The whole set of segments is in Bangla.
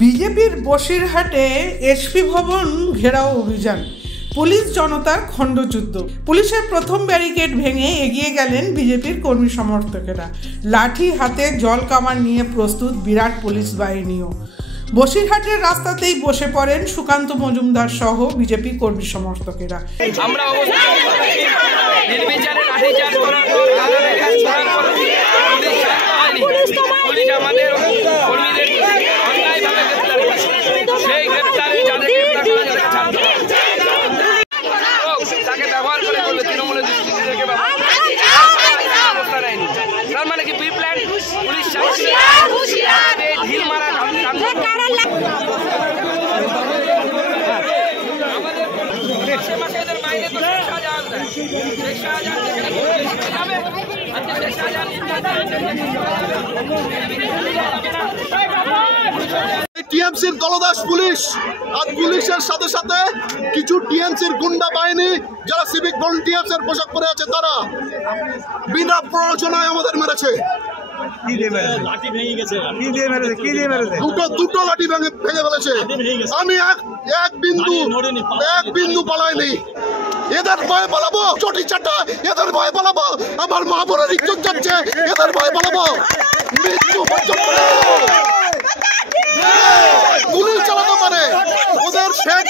বিজেপির বসিরহাটে এসপি ভবন ঘেরাও অভিযান, পুলিশ জনতার খণ্ডযুদ্ধ। পুলিশের প্রথম ব্যারিকেড ভেঙে এগিয়ে গেলেন বিজেপির কর্মী সমর্থকেরা। লাঠি হাতে জল কামান নিয়ে প্রস্তুত বিরাট পুলিশ বাহিনীও। বসিরহাটের রাস্তাতেই বসে পড়েন সুকান্ত মজুমদার সহ বিজেপি কর্মী সমর্থকেরা। টিএমসির দলদাস পুলিশ আর পুলিশের সাথে সাথে কিছু টিএমসির গুন্ডা বাহিনী যারা সিভিক ভলান্টিয়ার্স এর পোশাক পরে আছে, তারা বিনা প্ররোচনায় আমাদের মেরেছে। দুটো লাঠি ভেঙে ফেলেছে। আমি এক বিন্দু পালাইনি। এদের ভয়ে পালাবো? চটি চাটা এদের ভয়ে পালাবো? আমার মা বোনের ইজ্জত যাচ্ছে, এদের ভয়ে পালাবো? মৃত্যু পর্যন্ত পুলিশ চালাতে পারে। ওদের শেখ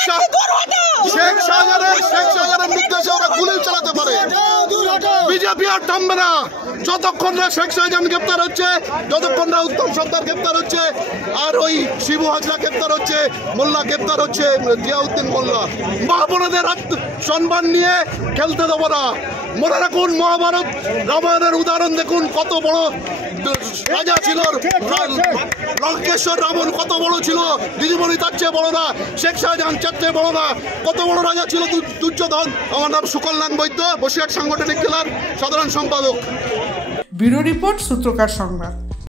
শাহজাহানের নির্দেশে ওরা গুলি চালাতে পারে। বিজেপি আর থামবে না যতক্ষণ না শেখ শাহজাহান গ্রেপ্তার হচ্ছে, যতক্ষণ না উত্তম সর্দার গ্রেপ্তার হচ্ছে, আর ওই শিবু হাজরা গ্রেপ্তার হচ্ছে, মোল্লা গ্রেপ্তার হচ্ছে, জিয়াউদ্দিন মোল্লা। মা বোনেদের সম্মান নিয়ে খেলতে দেবো না। মনে রাখুন, মহাভারত রামায়ণের উদাহরণ দেখুন, কত বড় রাজা ছিল লঙ্কেশ্বর। রাবণ কত বড় ছিল, দিদিমণি তার চেয়ে বড় না, শেখ শাহজাহান তার চেয়ে বড় না। কত বড় রাজা ছিল দুর্যোধন। আমার নাম সুকল্যাণ বৈদ্য, বসিরহাট সাংগঠনিক জেলার সাধারণ সম্পাদক। ব্যুরো রিপোর্ট, সূত্রকার সংবাদ।